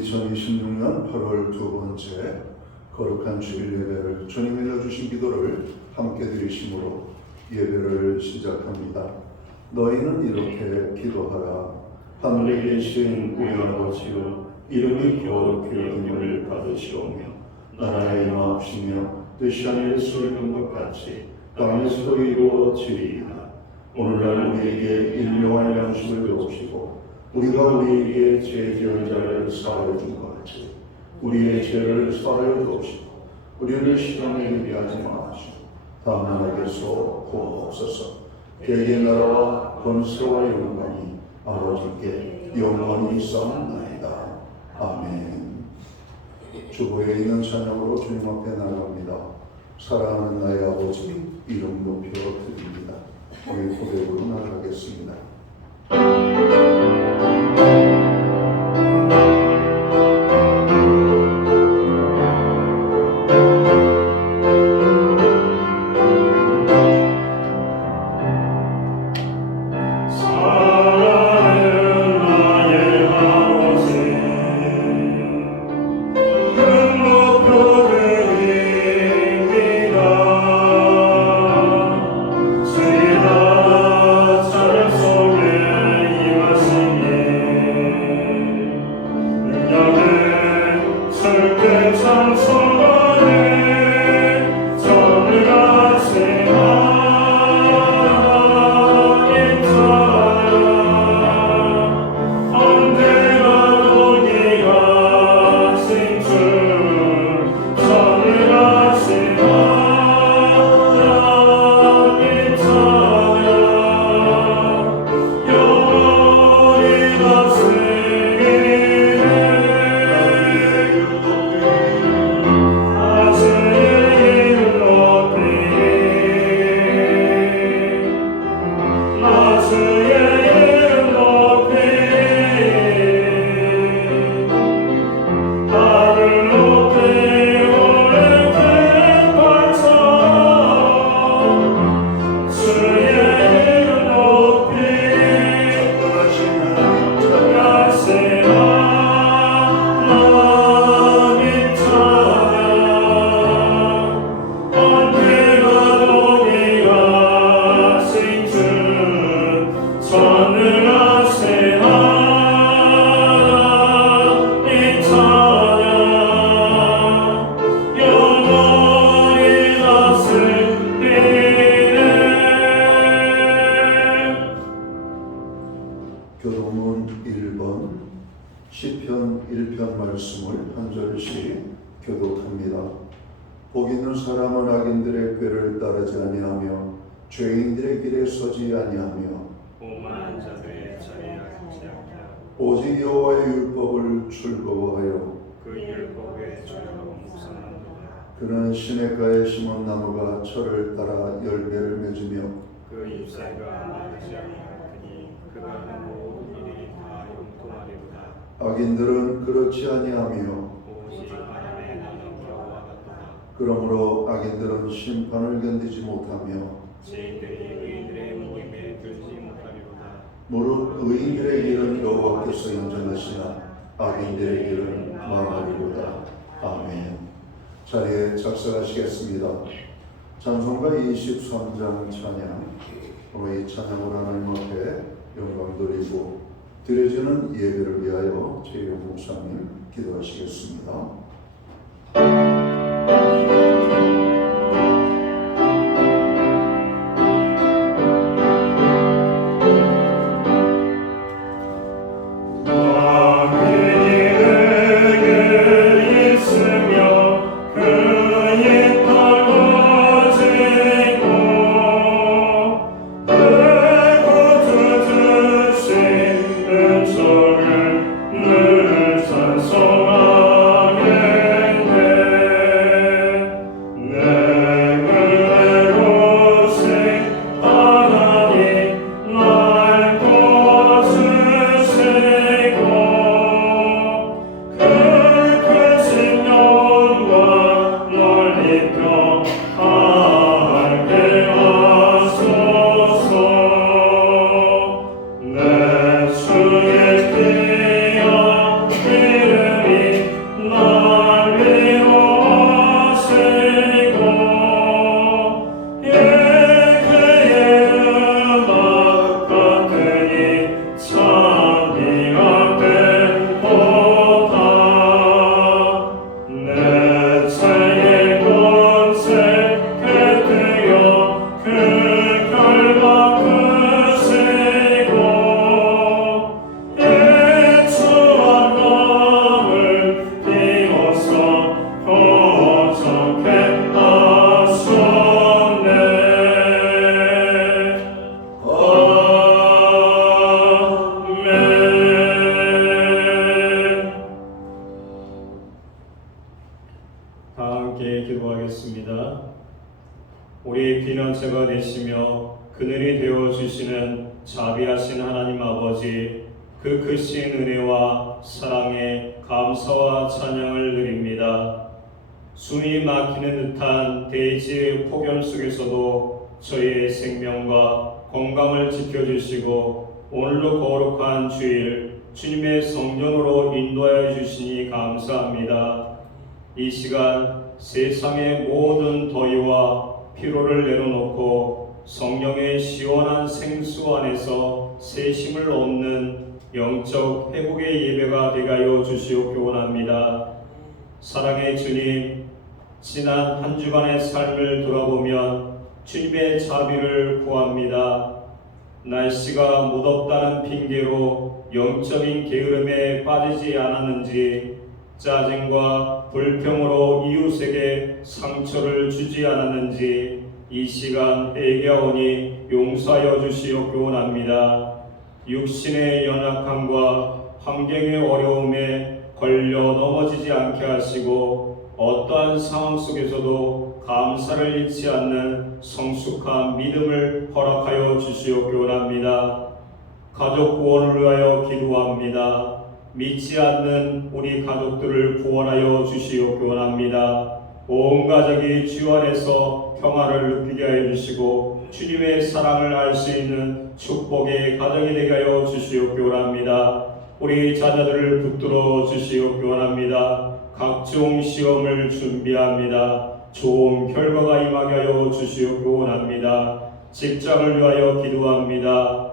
2026년 8월 두 번째 거룩한 주일 예배를 주님이 내어주신 기도를 함께 드리심으로 예배를 시작합니다. 너희는 이렇게 기도하라. 하늘에 계신 우리 아버지여, 이름이 거룩히 여김을 받으시오며 나라의 임하옵시며 뜻이 하늘에서 이룬 것 같이 땅에서도 이루어지리이다. 오늘날 우리에게 일용할 양식을 주옵시고 우리가 우리에게 죄 지은 자를 사하여 준 것 같이 우리의 죄를 사하여 주옵시고 우리를 시험에 이르게 하지 마시고 다만 악에서 구하옵소서. 그의 나라와 권세와 영광이 아버지께 영원히 있사옵나이다. 아멘. 주보에 있는 찬양으로 주님 앞에 나아갑니다. 사랑하는 나의 아버지 이름 높여 드립니다. 우리 고백으로 나아가겠습니다. 교동문 1번 시편 1편 말씀을 한 절씩 교독합니다. 복 있는 사람은 악인들의 꾀를 따르지 아니하며 죄인들의 길에 서지 아니하며 오만한 자들의 자리에 앉지 않고 오직 여호와의 율법을 즐거워하여 그 율법에 즐거워 묵상하노라. 그는 시냇가에 심은 나무가 철을 따라 열매를 맺으며 그 잎사귀가 마르지 아니하니 그가 하는 모든 일이 다 용통하리로다. 악인들은 그렇지 아니하며 오직 바람에 나는 겨와 같도다. 그러므로 악인들은 심판을 견디지 못하며 죄인들이 의인들의 모임에 들지 못하리로다. 무릇 의인들의 길은 여호와께서 인정하시나 악인들의 길은 망하리로다. 아멘. 자리에 작성하시겠습니다. 찬송가 23장 찬양. 오늘 이 찬양으로 하나님 앞에 영광 돌리고 드려지는 예배를 위하여 최영 목사님 기도하시겠습니다. 늘 찬송하게 기도하겠습니다. 우리 피난처가 되시며 그늘이 되어주시는 자비하신 하나님 아버지, 그 크신 은혜와 사랑에 감사와 찬양을 드립니다. 숨이 막히는 듯한 대지의 폭염 속에서도 저희의 생명과 건강을 지켜주시고 오늘도 거룩한 주일 주님의 성령으로 인도하여 주시니 감사합니다. 이 시간 세상의 모든 더위와 피로를 내려놓고 성령의 시원한 생수 안에서 새 힘을 얻는 영적 회복의 예배가 되게 하여 주시옵기 원합니다. 사랑의 주님, 지난 한 주간의 삶을 돌아보면 주님의 자비를 구합니다. 날씨가 무덥다는 핑계로 영적인 게으름에 빠지지 않았는지, 짜증과 불평으로 이웃에게 상처를 주지 않았는지 이 시간 회개하오니 용서하여 주시옵기 원합니다. 육신의 연약함과 환경의 어려움에 걸려 넘어지지 않게 하시고 어떠한 상황 속에서도 감사를 잃지 않는 성숙한 믿음을 허락하여 주시옵기 원합니다. 가족 구원을 위하여 기도합니다. 믿지 않는 우리 가족들을 구원하여 주시옵기 원합니다. 온 가족이 주 안에서 평화를 느끼게 하여 주시고 주님의 사랑을 알 수 있는 축복의 가정이 되게 하여 주시옵기 원합니다. 우리 자녀들을 붙들어 주시옵기 원합니다. 각종 시험을 준비합니다. 좋은 결과가 임하게 하여 주시옵기 원합니다. 직장을 위하여 기도합니다.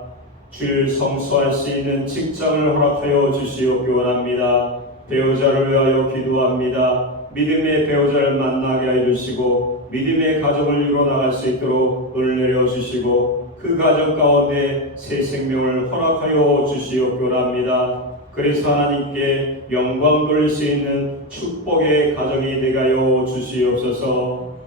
주를 성수할 수 있는 직장을 허락하여 주시옵기 원합니다. 배우자를 위하여 기도합니다. 믿음의 배우자를 만나게 하여 주시고 믿음의 가정을 이루어나갈 수 있도록 은혜를 내려 주시고 그 가정 가운데 새 생명을 허락하여 주시옵기 원합니다. 그래서 하나님께 영광 돌릴 수 있는 축복의 가정이 되게 하여 주시옵소서.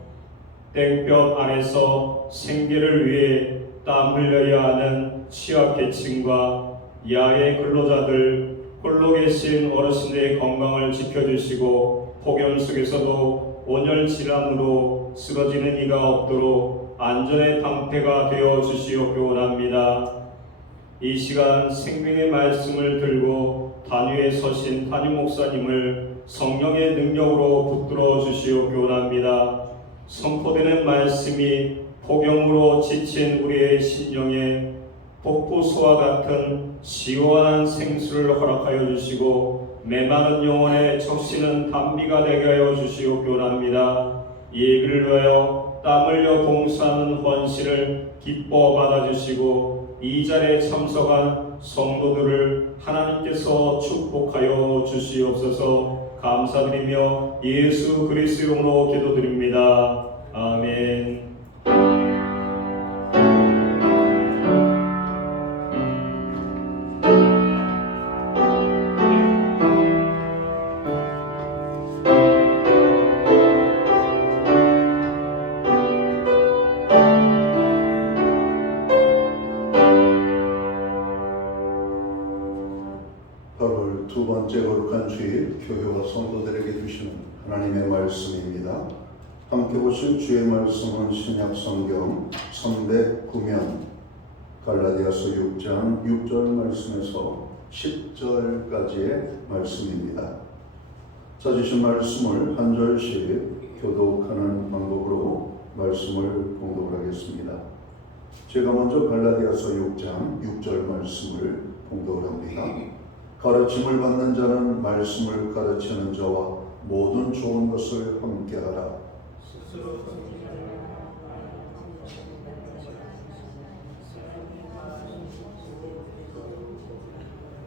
땡볕 안에서 생계를 위해 땀 흘려야 하는 취약계층과 야외 근로자들, 홀로 계신 어르신들의 건강을 지켜주시고 폭염 속에서도 온열 질환으로 쓰러지는 이가 없도록 안전의 방패가 되어 주시옵기 원합니다. 이 시간 생명의 말씀을 들고 단위에 서신 담임 목사님을 성령의 능력으로 붙들어 주시옵기 원합니다. 선포되는 말씀이 폭염으로 지친 우리의 심령에 폭포수와 같은 시원한 생수를 허락하여 주시고 메마른 영혼에 적시는 단비가 되게 하여 주시옵기 원합니다. 예비를 위하여 땀 흘려 봉사하는 헌신을 기뻐 받아주시고 이 자리에 참석한 성도들을 하나님께서 축복하여 주시옵소서. 감사드리며 예수 그리스도 이름으로 기도드립니다. 아멘. 두 번째 거룩한 주일 교회와 성도들에게 주시는 하나님의 말씀입니다. 함께 보실 주의 말씀은 신약성경 309면 갈라디아서 6장 6절 말씀에서 10절까지의 말씀입니다. 찾으신 말씀을 한 절씩 교독하는 방법으로 말씀을 봉독하겠습니다. 제가 먼저 갈라디아서 6장 6절 말씀을 봉독을 합니다. 가르침을 받는 자는 말씀을 가르치는 자와 모든 좋은 것을 함께하라.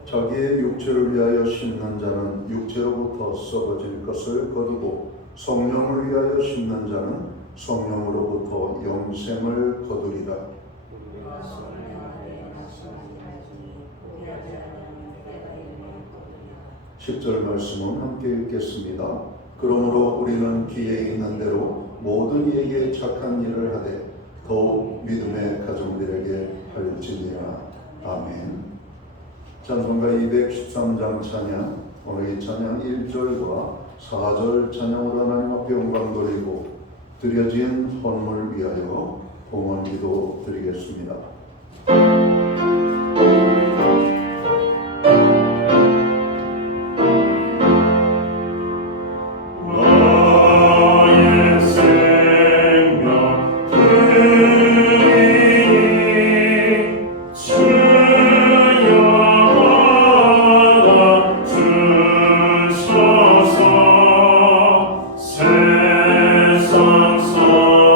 자기의 육체를 위하여 심는 자는 육체로부터 썩어질 것을 거두고 성령을 위하여 심는 자는 성령으로부터 영생을 거두리라. 10절 말씀은 함께 읽겠습니다. 그러므로 우리는 귀에 있는 대로 모든 이에게 착한 일을 하되 더욱 믿음의 가정들에게 할지니라. 아멘. 찬송가 213장 찬양, 오늘 이 찬양 1절과 4절 찬양으로 하나님 앞에 영광 돌리고 드려진 헌물 위하여 봉헌기도 드리겠습니다. 나의 생명 드리니 주여 받아주소서. 세상 살아갈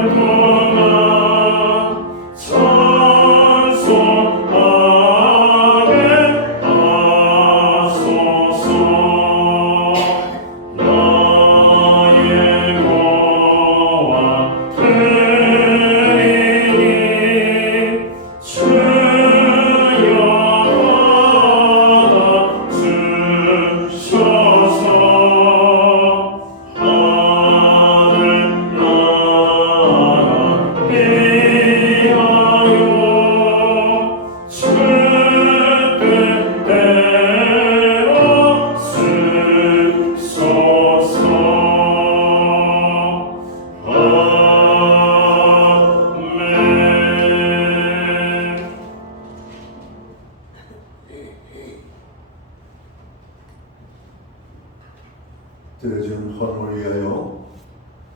동안 찬송하게 하소서. 나의 고와 드리니 주여 받아주소서. 하늘나라 위하여 주 뜻대로 쓰소서. 아멘. 드려진 헌물 위하여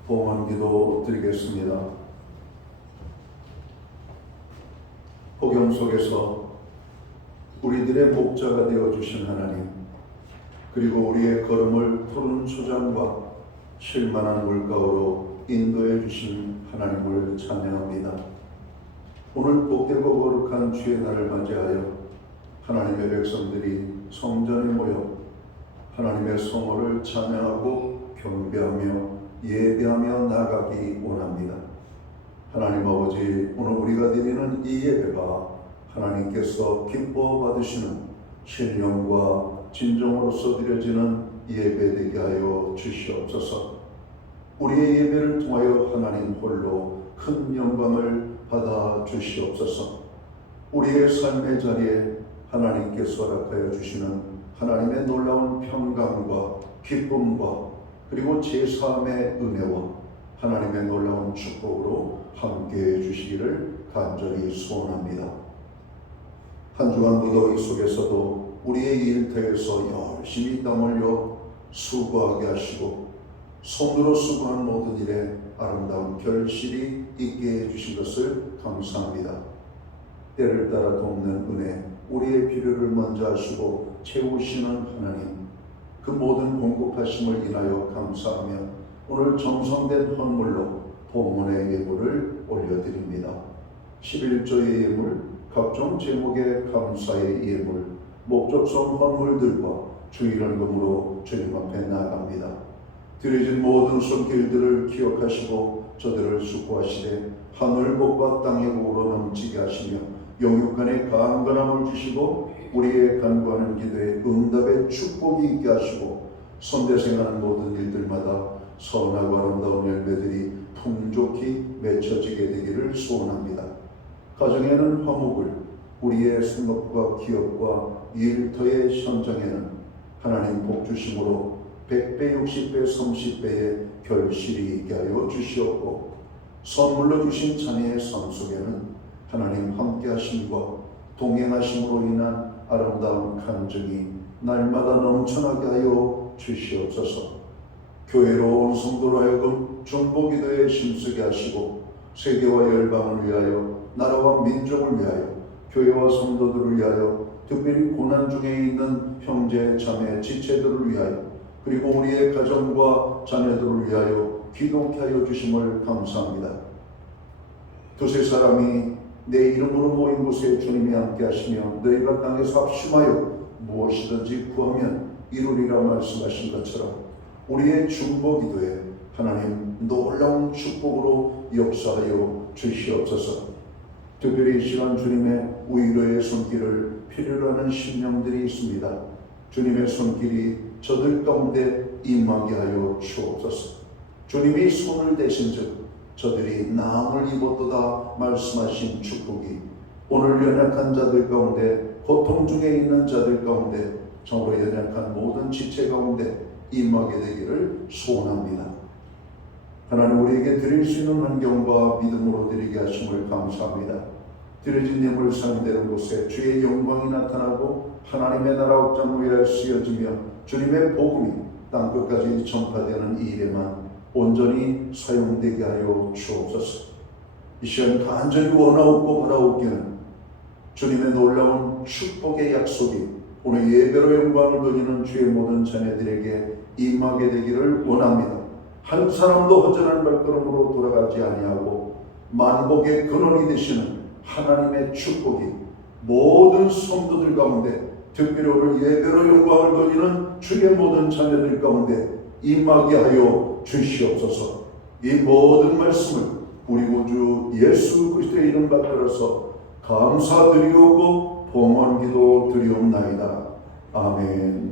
봉헌기도 드리겠습니다. 복음 속에서 우리들의 목자가 되어주신 하나님, 그리고 우리의 걸음을 푸른 초장과 쉴만한 물가로 인도해 주신 하나님을 찬양합니다. 오늘 복되고 거룩한 주의 날을 맞이하여 하나님의 백성들이 성전에 모여 하나님의 성호를 찬양하고 경배하며 예배하며 나아가기 원합니다. 하나님 아버지, 오늘 우리가 드리는 이 예배가 하나님께서 기뻐 받으시는 신령과 진정으로서 드려지는 예배 되게 하여 주시옵소서. 우리의 예배를 통하여 하나님 홀로 큰 영광을 받아 주시옵소서. 우리의 삶의 자리에 하나님께서 허락하여 주시는 하나님의 놀라운 평강과 기쁨과 그리고 제사함의 은혜와 하나님의 놀라운 축복으로 함께해 주시기를 간절히 소원합니다. 한 주간 무더위 속에서도 우리의 일터에서 열심히 땀 흘려 수고하게 하시고 손으로 수고한 모든 일에 아름다운 결실이 있게 해주신 것을 감사합니다. 때를 따라 돕는 은혜, 우리의 필요를 먼저 하시고 채우시는 하나님, 그 모든 공급하심을 인하여 감사하며 오늘 정성된 헌물로 봉헌의 예물을 올려드립니다. 11조의 예물, 각종 제목의 감사의 예물, 목적성 헌물들과 주일헌금으로 주님 앞에 나아갑니다. 드려진 모든 손길들을 기억하시고 저들을 수고하시되 하늘복과 땅의 복으로 넘치게 하시며 영육간의 강건함을 주시고 우리의 간구하는 기도에 응답의 축복이 있게 하시고 선대생하는 모든 일들마다 선하고 아름다운 열매들이 풍족히 맺혀지게 되기를 소원합니다. 가정에는 화목을, 우리의 생업과 기업과 일터의 현장에는 하나님 복 주심으로 100배, 60배, 30배의 결실이 있게 하여 주시옵고 선물로 주신 자녀의 삶 속에는 하나님 함께 하심과 동행하심으로 인한 아름다운 간증이 날마다 넘쳐나게 하여 주시옵소서. 교회로 온 성도로 하여금 중보기도에 힘쓰게 하시고 세계와 열방을 위하여 나라와 민족을 위하여 교회와 성도들을 위하여 특별히 고난 중에 있는 형제 자매 지체들을 위하여 그리고 우리의 가정과 자녀들을 위하여 기도케 하여 주심을 감사합니다. 두세 사람이 내 이름으로 모인 곳에 주님이 함께 하시며 너희가 땅에서 합심하여 무엇이든지 구하면 이루리라 말씀하신 것처럼 우리의 중보기도에 하나님 놀라운 축복으로 역사하여 주시옵소서. 특별히 이 시간 주님의 위로의 손길을 필요로 하는 심령들이 있습니다. 주님의 손길이 저들 가운데 임하게 하여 주옵소서. 주님이 손을 대신즉 저들이 나음을 입었도다 말씀하신 축복이 오늘 연약한 자들 가운데, 고통 중에 있는 자들 가운데, 정으로 연약한 모든 지체 가운데 임하게 되기를 소원합니다. 하나님, 우리에게 드릴 수 있는 환경과 믿음으로 드리게 하심을 감사합니다. 드려진 예물 상대는 곳에 주의 영광이 나타나고 하나님의 나라 확장을 위하여 쓰여지며 주님의 복음이 땅끝까지 전파되는 이 일에만 온전히 사용되게 하여 주옵소서. 이 시간 간절히 원하옵고 바라옵기는 주님의 놀라운 축복의 약속이 오늘 예배로 영광을 돌리는 주의 모든 자녀들에게 임하게 되기를 원합니다. 한 사람도 허전한 발걸음으로 돌아가지 아니하고 만복의 근원이 되시는 하나님의 축복이 모든 성도들 가운데, 특별히 오늘 예배로 영광을 돌리는 주의 모든 자녀들 가운데 임하게 하여 주시옵소서. 이 모든 말씀을 우리 구주 예수 그리스도의 이름 받들어서 감사드리옵고 봉헌기도 드리옵나이다. 아멘.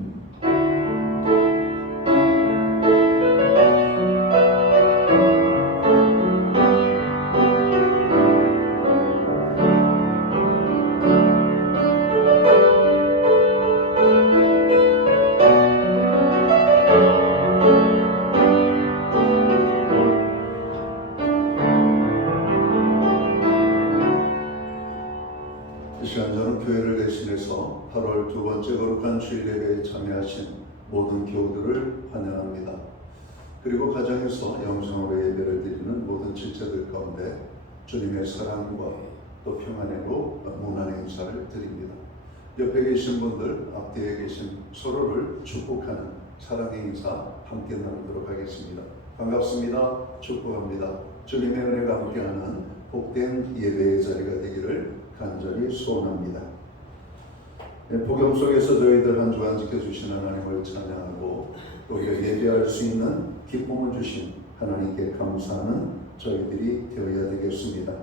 이 시간 저는 교회를 대신해서 8월 두 번째 거룩한 주일 예배에 참여하신 모든 교우들을 환영합니다. 그리고 가정에서 영성으로 예배를 드리는 모든 지체들 가운데 주님의 사랑과 또 평안으로 문안의 인사를 드립니다. 옆에 계신 분들, 앞뒤에 계신 서로를 축복하는 사랑의 인사 함께 나누도록 하겠습니다. 반갑습니다. 축복합니다. 주님의 은혜가 함께하는 복된 예배의 자리가 되기를 간절히 소원합니다. 복음 속에서 저희들 한 주간 지켜주신 하나님을 찬양하고 또 예배할 수 있는 기쁨을 주신 하나님께 감사하는 저희들이 되어야 되겠습니다.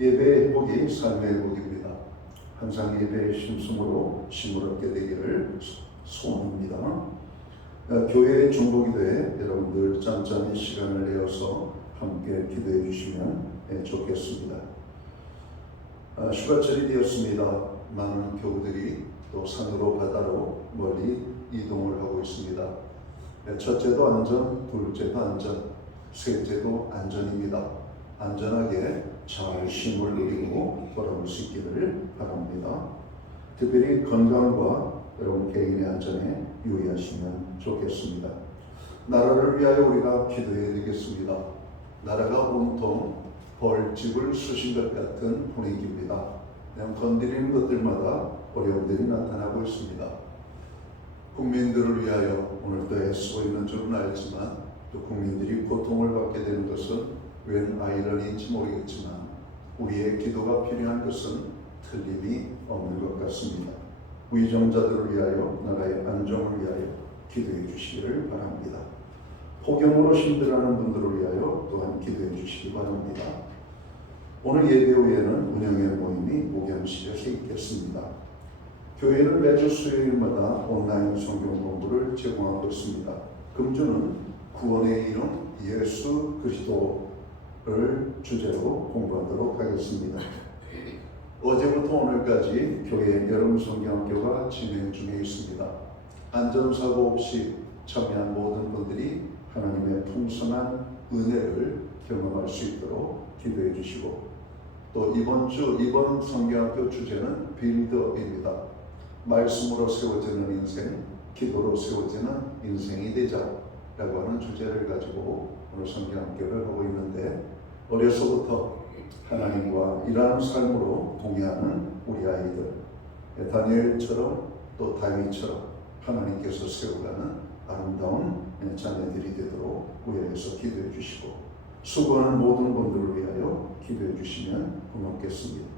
예배의 복이 삶의 복입니다. 항상 예배의 심승으로 심을 얻게 되기를 소원합니다. 교회의 중보기도에 여러분들 잠잠히 시간을 내어서 함께 기도해 주시면 좋겠습니다. 휴가철이 되었습니다. 많은 교우들이 또 산으로 바다로 멀리 이동을 하고 있습니다. 첫째도 안전, 둘째도 안전, 셋째도 안전입니다. 안전하게 잘 쉼을 누리고 돌아올 수 있기를 바랍니다. 특별히 건강과 여러분 개인의 안전에 유의하시면 좋겠습니다. 나라를 위하여 우리가 기도해야 되겠습니다. 나라가 온통 벌집을 쑤신 것 같은 분위기입니다. 그냥 건드리는 것들마다 어려움들이 나타나고 있습니다. 국민들을 위하여 오늘도 애쓰고 있는 줄은 알지만 또 국민들이 고통을 받게 되는 것은 웬 아이러니인지 모르겠지만 우리의 기도가 필요한 것은 틀림이 없는 것 같습니다. 위정자들을 위하여, 나라의 안정을 위하여 기도해 주시기를 바랍니다. 폭염으로 힘들어하는 분들을 위하여 또한 기도해 주시기 바랍니다. 오늘 예배 후에는 운영의 모임이 목양실에서 있겠습니다. 교회는 매주 수요일마다 온라인 성경 공부를 제공하고 있습니다. 금주는 구원의 이름 예수 그리스도를 주제로 공부하도록 하겠습니다. 어제부터 오늘까지 교회 여름 성경학교가 진행 중에 있습니다. 안전사고 없이 참여한 모든 분들이 하나님의 풍성한 은혜를 경험할 수 있도록 기도해 주시고, 또 이번 성경학교 주제는 빌드업입니다. 말씀으로 세워지는 인생, 기도로 세워지는 인생이 되자라고 하는 주제를 가지고 오늘 성경학교를 하고 있는데, 어려서부터 하나님과 일하는 삶으로 동의하는 우리 아이들, 다니엘처럼 또 다윗처럼 하나님께서 세워가는 아름다운 자녀들이 되도록 우리에서 기도해 주시고, 수고하는 모든 분들을 위하여 기도해 주시면 고맙겠습니다.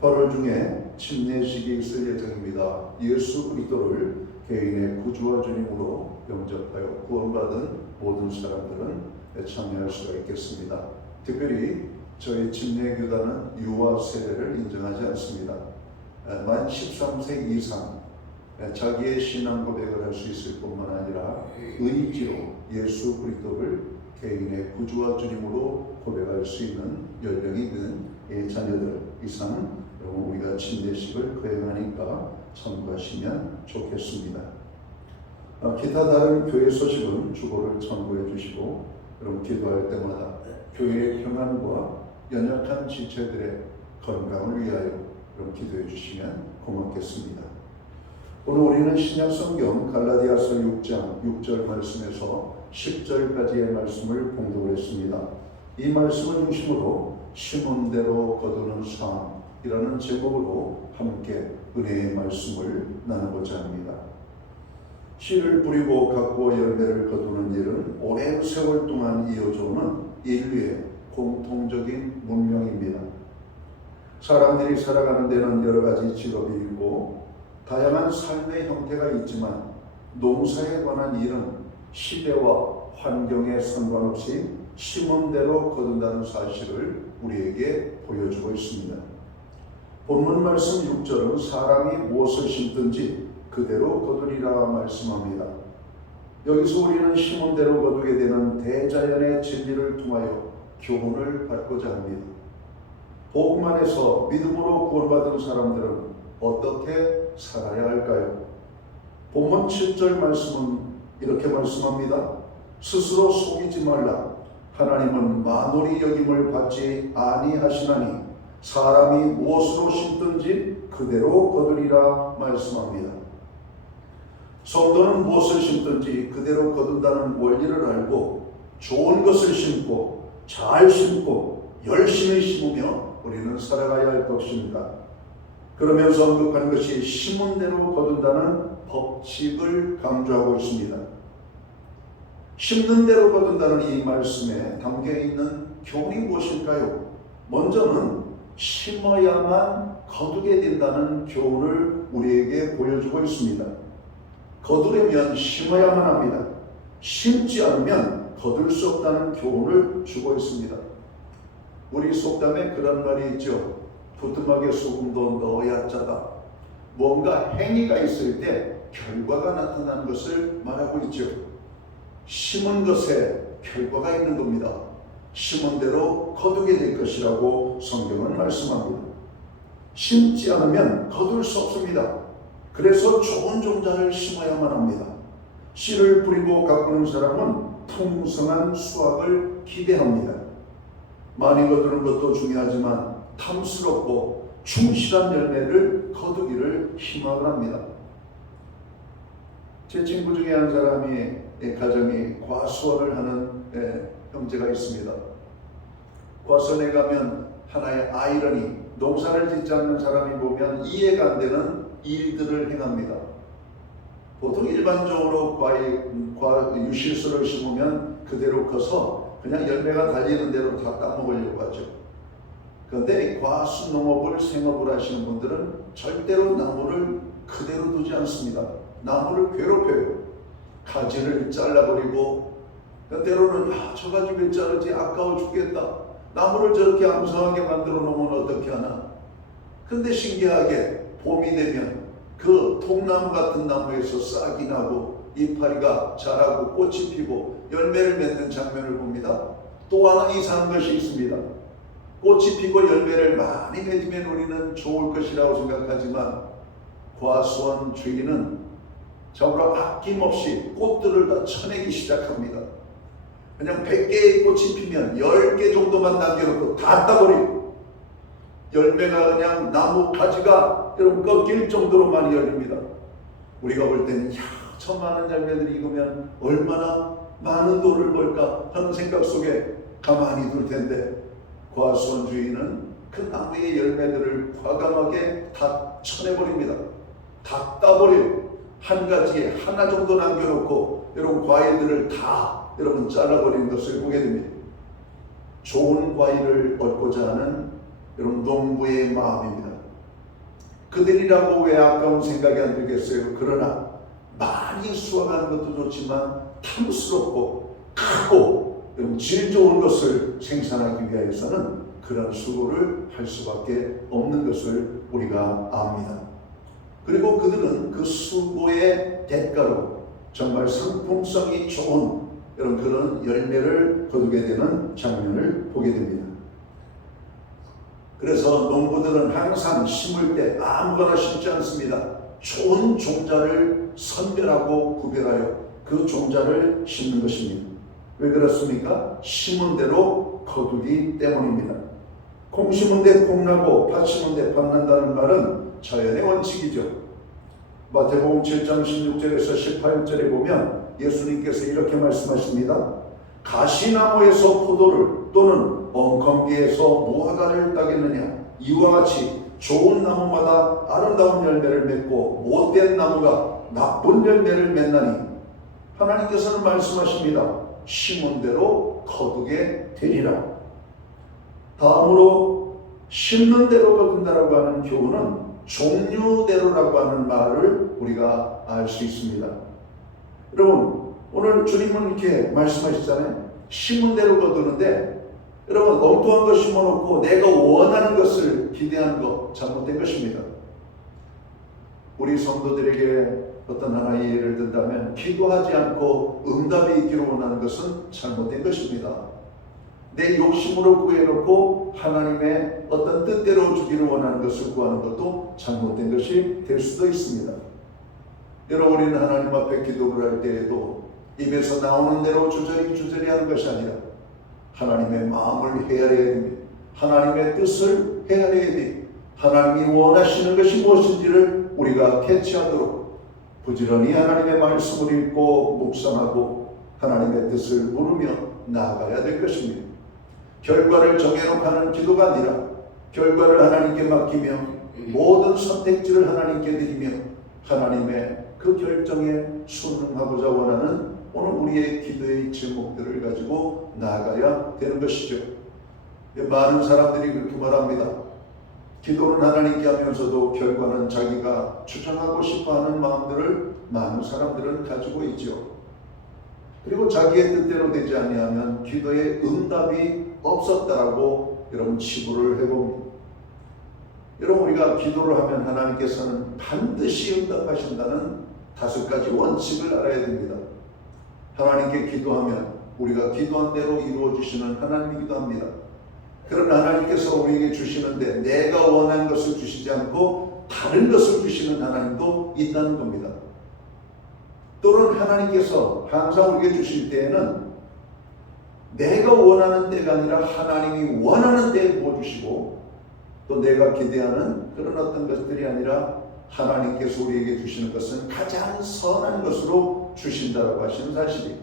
8월 중에 침례식이 있을 예정입니다. 예수 그리스도를 개인의 구주와 주님으로 영접하여 구원받은 모든 사람들은 참여할 수가 있겠습니다. 특별히 저희 침례교단은 유아 세례를 인정하지 않습니다. 만 13세 이상 자기의 신앙 고백을 할 수 있을 뿐만 아니라 의지로 예수 그리스도를 개인의 구주와 주님으로 고백할 수 있는 연령이 있는 자녀들 이상 우리가 침례식을 거행하니까 참고하시면 좋겠습니다. 기타 다른 교회 소식은 주보를 첨부해 주시고 여러분 기도할 때마다 교회의 평안과 연약한 지체들의 건강을 위하여 여러분 기도해 주시면 고맙겠습니다. 오늘 우리는 신약성경 갈라디아서 6장 6절 말씀에서 10절까지의 말씀을 봉독을 했습니다. 이 말씀을 중심으로 심은 대로 거두는 삶이라는 제목으로 함께 은혜의 말씀을 나누고자 합니다. 씨를 뿌리고 가꾸어 열매를 거두는 일은 오랜 세월 동안 이어져오는 인류의 공통적인 문명입니다. 사람들이 살아가는 데는 여러 가지 직업이 있고 다양한 삶의 형태가 있지만 농사에 관한 일은 시대와 환경에 상관없이 심은 대로 거둔다는 사실을 우리에게 보여주고 있습니다. 본문 말씀 6절은 사람이 무엇을 심든지 그대로 거두리라 말씀합니다. 여기서 우리는 심은 대로 거두게 되는 대자연의 진리를 통하여 교훈을 받고자 합니다. 복음 안에서 믿음으로 구원받은 사람들은 어떻게 살아야 할까요? 본문 7절 말씀은 이렇게 말씀합니다. 스스로 속이지 말라. 하나님은 만홀히 여김을 받지 아니하시나니 사람이 무엇으로 심든지 그대로 거두리라 말씀합니다. 성도는 무엇을 심든지 그대로 거둔다는 원리를 알고 좋은 것을 심고 잘 심고 열심히 심으며 우리는 살아가야 할 것입니다. 그러면서 언급하는 것이 심은 대로 거둔다는 법칙을 강조하고 있습니다. 심는 대로 거둔다는 이 말씀에 담겨있는 교훈이 무엇일까요? 먼저는 심어야만 거두게 된다는 교훈을 우리에게 보여주고 있습니다. 거두려면 심어야만 합니다. 심지 않으면 거둘 수 없다는 교훈을 주고 있습니다. 우리 속담에 그런 말이 있죠. 부뚜막에 소금도 넣어야 짜다. 뭔가 행위가 있을 때 결과가 나타나는 것을 말하고 있죠. 심은 것에 결과가 있는 겁니다. 심은 대로 거두게 될 것이라고 성경은 말씀합니다. 심지 않으면 거둘 수 없습니다. 그래서 좋은 종자를 심어야만 합니다. 씨를 뿌리고 가꾸는 사람은 풍성한 수확을 기대합니다. 많이 거두는 것도 중요하지만 탐스럽고 충실한 열매를 거두기를 희망을 합니다. 제 친구 중에 한 사람이 가정이 과수원을 하는 형제가 있습니다. 과수원에 가면 하나의 아이러니, 농사를 짓지 않는 사람이 보면 이해가 안 되는 일들을 행합니다. 보통 일반적으로 유실수를 심으면 그대로 커서 그냥 열매가 달리는 대로 다 따먹으려고 하죠. 그런데 과수 농업을 생업을 하시는 분들은 절대로 나무를 그대로 두지 않습니다. 나무를 괴롭혀요. 가지를 잘라버리고 때로는 저 가지 왜 자르지 아까워 죽겠다. 나무를 저렇게 암성하게 만들어 놓으면 어떻게 하나. 근데 신기하게 봄이 되면 그 통나무 같은 나무에서 싹이 나고 이파리가 자라고 꽃이 피고 열매를 맺는 장면을 봅니다. 또 하나 이상한 것이 있습니다. 꽃이 피고 열매를 많이 맺으면 우리는 좋을 것이라고 생각하지만 과수원 주인은 정말 아낌없이 꽃들을 다 쳐내기 시작합니다. 그냥 100개의 꽃이 피면 10개 정도만 남겨놓고 다 따버리고 열매가 그냥 나무 가지가 여러분 꺾일 정도로 많이 열립니다. 우리가 볼 때는 저 많은 열매들이 익으면 얼마나 많은 돈을 벌까 하는 생각 속에 가만히 둘 텐데 과수원 주인은 그 나무의 열매들을 과감하게 다 쳐내버립니다. 다 따버려요. 한 가지에 하나 정도 남겨놓고 여러분 과일들을 다 여러분 잘라버리는 것을 보게 됩니다. 좋은 과일을 얻고자 하는 여러분 농부의 마음입니다. 그들이라고 왜 아까운 생각이 안 들겠어요? 그러나 많이 수확하는 것도 좋지만 탐스럽고 크고 여러분 질 좋은 것을 생산하기 위해서는 그런 수고를 할 수밖에 없는 것을 우리가 압니다. 그리고 그들은 그 수고의 대가로 정말 상품성이 좋은 이런 그런 열매를 거두게 되는 장면을 보게 됩니다. 그래서 농부들은 항상 심을 때 아무거나 심지 않습니다. 좋은 종자를 선별하고 구별하여 그 종자를 심는 것입니다. 왜 그렇습니까? 심은 대로 거두기 때문입니다. 콩 심은 데 콩 나고 팥 심은 데 팥 난다는 말은 자연의 원칙이죠. 마태복음 7장 16절에서 18절에 보면 예수님께서 이렇게 말씀하십니다. 가시나무에서 포도를 또는 엉겅퀴에서 무화과를 따겠느냐? 이와 같이 좋은 나무마다 아름다운 열매를 맺고 못된 나무가 나쁜 열매를 맺나니 하나님께서는 말씀하십니다. 심은 대로 거두게 되리라. 다음으로 심는 대로 거둔다라고 하는 교훈은 종류대로라고 하는 말을 우리가 알 수 있습니다. 여러분, 오늘 주님은 이렇게 말씀하시잖아요. 심은 대로 거두는데, 여러분, 엉뚱한 거 심어놓고 내가 원하는 것을 기대한 거 잘못된 것입니다. 우리 성도들에게 어떤 하나의 예를 든다면, 기도하지 않고 응답이 있기를 원하는 것은 잘못된 것입니다. 내 욕심으로 구해놓고 하나님의 어떤 뜻대로 주기를 원하는 것을 구하는 것도 잘못된 것이 될 수도 있습니다. 여러분, 우리는 하나님 앞에 기도를 할 때에도 입에서 나오는 대로 주저리 하는 것이 아니라 하나님의 마음을 헤아려야 됩니다. 하나님의 뜻을 헤아려야 됩니다. 하나님이 원하시는 것이 무엇인지를 우리가 캐치하도록 부지런히 하나님의 말씀을 읽고 묵상하고 하나님의 뜻을 물으며 나아가야 될 것입니다. 결과를 정해놓고 하는 기도가 아니라 결과를 하나님께 맡기며 모든 선택지를 하나님께 드리며 하나님의 그 결정에 순응하고자 원하는 오늘 우리의 기도의 제목들을 가지고 나아가야 되는 것이죠. 많은 사람들이 그렇게 말합니다. 기도는 하나님께 하면서도 결과는 자기가 주장하고 싶어하는 마음들을 많은 사람들은 가지고 있죠. 그리고 자기의 뜻대로 되지 아니하면 기도에 응답이 없었다라고 여러분 치부를 해봅니다. 여러분, 우리가 기도를 하면 하나님께서는 반드시 응답하신다는 5가지 원칙을 알아야 됩니다. 하나님께 기도하면 우리가 기도한 대로 이루어주시는 하나님이기도 합니다. 그러나 하나님께서 우리에게 주시는데 내가 원하는 것을 주시지 않고 다른 것을 주시는 하나님도 있다는 겁니다. 또는 하나님께서 항상 우리에게 주실 때에는 내가 원하는 때가 아니라 하나님이 원하는 때에 부어주시고 또 내가 기대하는 그런 어떤 것들이 아니라 하나님께서 우리에게 주시는 것은 가장 선한 것으로 주신다고 하시는 사실이에요.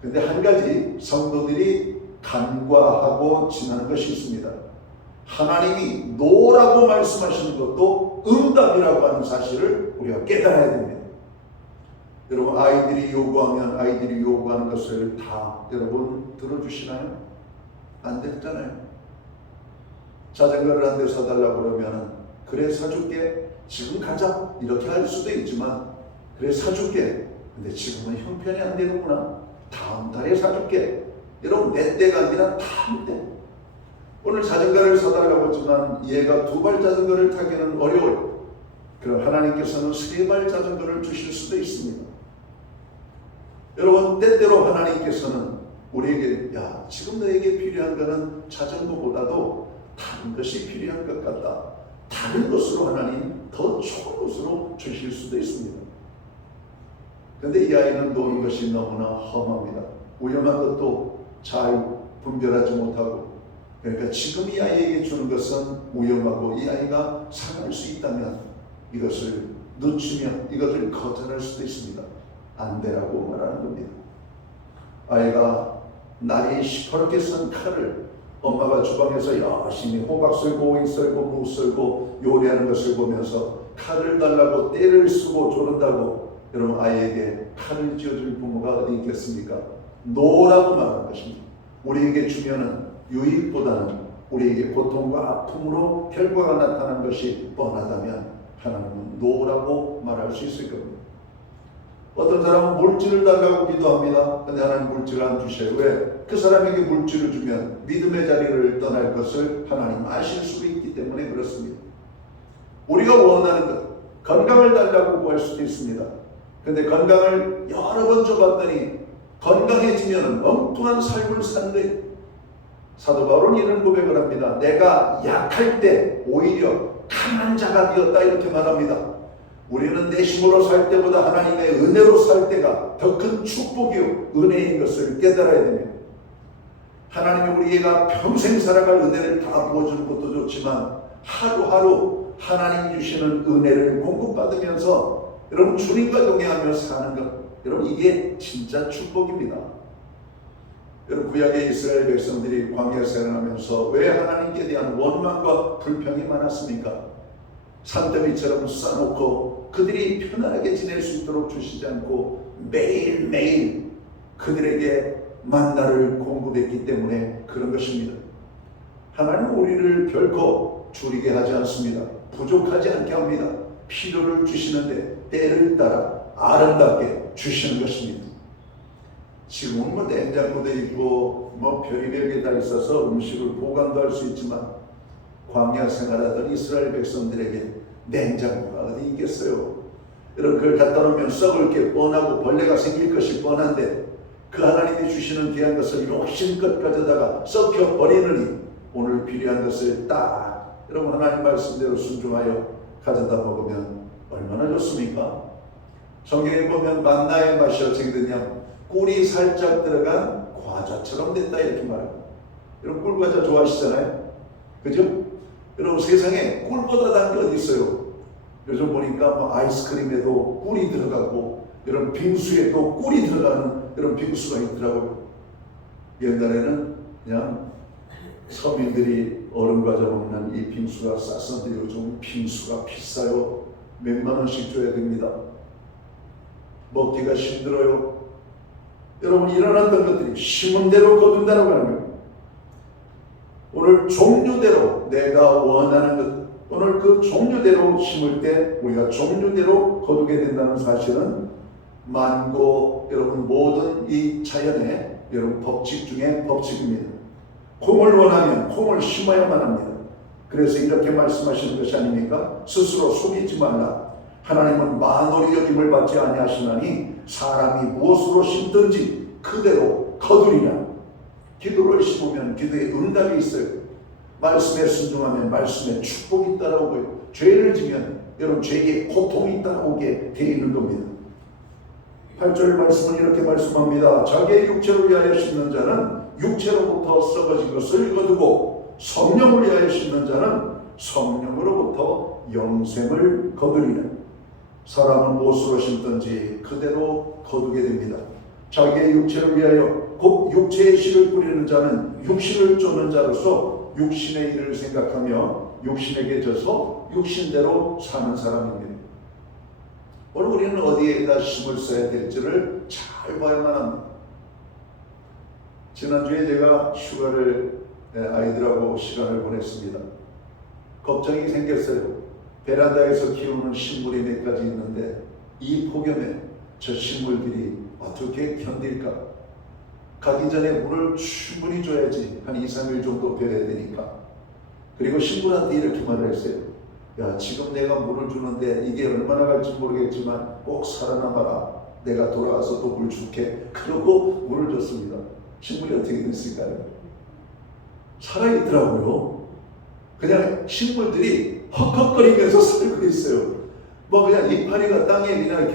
그런데 한 가지 성도들이 간과하고 지나는 것이 있습니다. 하나님이 노라고 말씀하시는 것도 응답이라고 하는 사실을 우리가 깨달아야 됩니다. 여러분, 아이들이 요구하면 아이들이 요구하는 것을 다 여러분 들어주시나요? 안 됐잖아요. 자전거를 한 대 사달라고 그러면 그래 사줄게, 지금 가자 이렇게 할 수도 있지만 그래 사줄게, 근데 지금은 형편이 안 되는구나, 다음 달에 사줄게. 여러분, 내 때가 아니라 다음 때. 오늘 자전거를 사달라고 했지만 얘가 2발 자전거를 타기는 어려워요. 그럼 하나님께서는 3발 자전거를 주실 수도 있습니다. 여러분, 때때로 하나님께서는 우리에게 야, 지금 너에게 필요한 것은 자전거보다도 다른 것이 필요한 것 같다, 다른 것으로 하나님 더 좋은 것으로 주실 수도 있습니다. 그런데 이 아이는 노는 것이 너무나 험합니다. 위험한 것도 잘 분별하지 못하고, 그러니까 지금 이 아이에게 주는 것은 위험하고 이 아이가 상할 수 있다면 이것을 늦추면 이것을 거절할 수도 있습니다. 안 되라고 말하는 겁니다. 아이가 날이 시퍼렇게 선 칼을 엄마가 주방에서 열심히 호박 썰고 오이 썰고 무 썰고 요리하는 것을 보면서 칼을 달라고 때를 쓰고 조른다고 여러분 아이에게 칼을 쥐어줄 부모가 어디 있겠습니까? 노라고 말하는 것입니다. 우리에게 주면은 유익보다는 우리에게 고통과 아픔으로 결과가 나타난 것이 뻔하다면 하나님은 노라고 말할 수 있을 겁니다. 어떤 사람은 물질을 달라고 기도합니다. 근데 하나님 물질을 안 주셔요. 왜? 그 사람에게 물질을 주면 믿음의 자리를 떠날 것을 하나님 아실 수 있기 때문에 그렇습니다. 우리가 원하는 것, 건강을 달라고 구할 수도 있습니다. 근데 건강을 여러 번 줘봤더니 건강해지면 엉뚱한 삶을 사는 거예요. 사도 바울은 이런 고백을 합니다. 내가 약할 때 오히려 강한 자가 되었다, 이렇게 말합니다. 우리는 내 힘으로 살 때보다 하나님의 은혜로 살 때가 더 큰 축복이요 은혜인 것을 깨달아야 됩니다. 하나님이 우리가 평생 살아갈 은혜를 다 부어주는 것도 좋지만 하루하루 하나님 주시는 은혜를 공급받으면서 여러분 주님과 동행하며 사는 것, 여러분 이게 진짜 축복입니다. 여러분 구약의 이스라엘 백성들이 광야 생활하면서 왜 하나님께 대한 원망과 불평이 많았습니까? 산더미처럼 쌓아놓고 그들이 편안하게 지낼 수 있도록 주시지 않고 매일매일 그들에게 만나를 공급했기 때문에 그런 것입니다. 하나님은 우리를 결코 줄이게 하지 않습니다. 부족하지 않게 합니다. 필요를 주시는데 때를 따라 아름답게 주시는 것입니다. 지금은 뭐 냉장고도 있고 뭐 별의별 게 다 있어서 음식을 보관도 할 수 있지만 광야 생활하던 이스라엘 백성들에게 냉장고가 어디 있겠어요? 여러분 그걸 갖다 놓으면 썩을 게 뻔하고 벌레가 생길 것이 뻔한데 그 하나님이 주시는 귀한 것을 욕심껏 가져다가 썩혀 버리느니 오늘 필요한 것을 딱 여러분 하나님 말씀대로 순종하여 가져다 먹으면 얼마나 좋습니까? 성경에 보면 만나의 맛이 어떻게 되냐, 꿀이 살짝 들어간 과자처럼 됐다 이렇게 말합니다. 여러분 꿀과자 좋아하시잖아요, 그죠? 여러분 세상에 꿀보다 단 게 어디 있어요? 요즘 보니까 뭐 아이스크림에도 꿀이 들어가고 여러분 빙수에도 꿀이 들어가는 이런 빙수가 있더라고요. 옛날에는 그냥 서민들이 얼음 과자 먹는 이 빙수가 쌌었는데 요즘 빙수가 비싸요. 몇만 원씩 줘야 됩니다. 먹기가 힘들어요. 여러분 일어났던 것들이 심은 대로 거둔다라고 하는 거예요. 오늘 종류대로 내가 원하는 것, 오늘 그 종류대로 심을 때 우리가 종류대로 거두게 된다는 사실은 만고 여러분 모든 이 자연의 여러분 법칙 중에 법칙입니다. 콩을 원하면 콩을 심어야만 합니다. 그래서 이렇게 말씀하시는 것이 아닙니까? 스스로 속이지 말라. 하나님은 만월이 여김을 받지 아니하시나니 사람이 무엇으로 심든지 그대로 거두리라. 기도를 심으면 기도에 응답이 있어요. 말씀에 순종하면 말씀에 축복이 따라오고요. 죄를 지면 여러분 죄에 고통이 따라오게 되어 있는 겁니다. 8절 말씀은 이렇게 말씀합니다. 자기의 육체를 위하여 심는 자는 육체로부터 썩어진 것을 거두고 성령을 위하여 심는 자는 성령으로부터 영생을 거두리라. 사람은 무엇으로 심든지 그대로 거두게 됩니다. 자기의 육체를 위하여 곧 육체의 씨를 뿌리는 자는 육신을 쫓는 자로서 육신의 일을 생각하며 육신에게 져서 육신대로 사는 사람입니다. 오늘 우리는 어디에다 심을 써야 될지를 잘 봐야만 합니다. 지난주에 제가 휴가를 아이들하고 시간을 보냈습니다. 걱정이 생겼어요. 베란다에서 키우는 식물이 몇 가지 있는데 이 폭염에 저 식물들이 어떻게 견딜까? 가기 전에 물을 충분히 줘야지. 한 2, 3일 정도 배워야 되니까. 그리고 식물한테 이렇게 말을 했어요. 야, 지금 내가 물을 주는데 이게 얼마나 갈지 모르겠지만 꼭 살아남아라. 내가 돌아와서 또 물 줄게. 그러고 물을 줬습니다. 식물이 어떻게 됐을까요? 살아있더라고요. 그냥 식물들이 헉헉거리면서 살고 있어요. 뭐 그냥 이파리가 땅에 그냥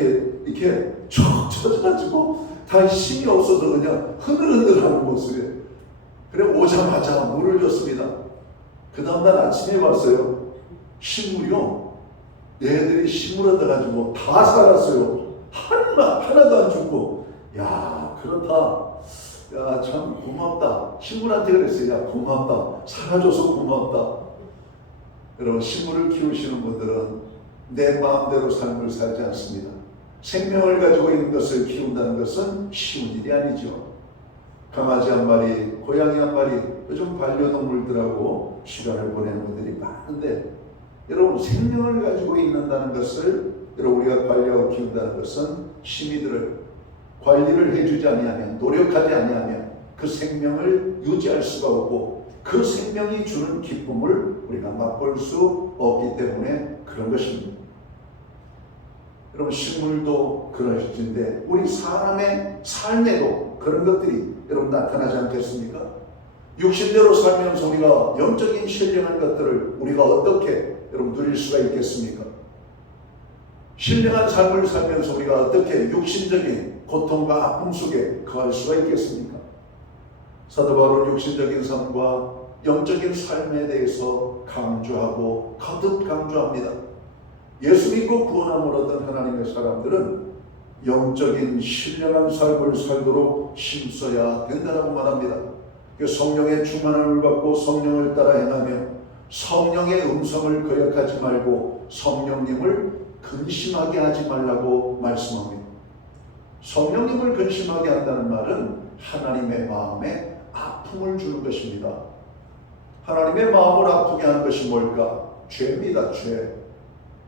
이렇게 쭉 쳐져가지고 다 힘이 없어서 그냥 흐들흐들하는 모습에. 그래 오자마자 물을 줬습니다. 그 다음날 아침에 봤어요. 식물이요. 얘들이 식물 얻어가지고 다 살았어요. 하나도 안 죽고. 야 그렇다. 야 참 고맙다. 식물한테 그랬어요. 야 고맙다. 살아줘서 고맙다. 여러분 식물을 키우시는 분들은 내 마음대로 삶을 살지 않습니다. 생명을 가지고 있는 것을 키운다는 것은 쉬운 일이 아니죠. 강아지 한 마리, 고양이 한 마리, 요즘 반려동물들하고 시간을 보내는 분들이 많은데 여러분 생명을 가지고 있는다는 것을 여러분 우리가 관리하고 키운다는 것은 힘이 들어요. 관리를 해주지 아니하면, 노력하지 아니하면 그 생명을 유지할 수가 없고 그 생명이 주는 기쁨을 우리가 맛볼 수 없기 때문에 그런 것입니다. 여러분 식물도 그러시는데 우리 사람의 삶에도 그런 것들이 여러분 나타나지 않겠습니까? 육신대로 살면서 우리가 영적인 신령한 것들을 우리가 어떻게 여러분 누릴 수가 있겠습니까? 신령한 삶을 살면서 우리가 어떻게 육신적인 고통과 아픔 속에 거할 수가 있겠습니까? 사도 바울은 육신적인 삶과 영적인 삶에 대해서 강조하고 거듭 강조합니다. 예수 믿고 구원함을 얻은 하나님의 사람들은 영적인 신령한 삶을 살도록 힘써야 된다고 말합니다. 성령의 충만함을 받고 성령을 따라 행하며 성령의 음성을 거역하지 말고 성령님을 근심하게 하지 말라고 말씀합니다. 성령님을 근심하게 한다는 말은 하나님의 마음에 아픔을 주는 것입니다. 하나님의 마음을 아프게 하는 것이 뭘까? 죄입니다. 죄.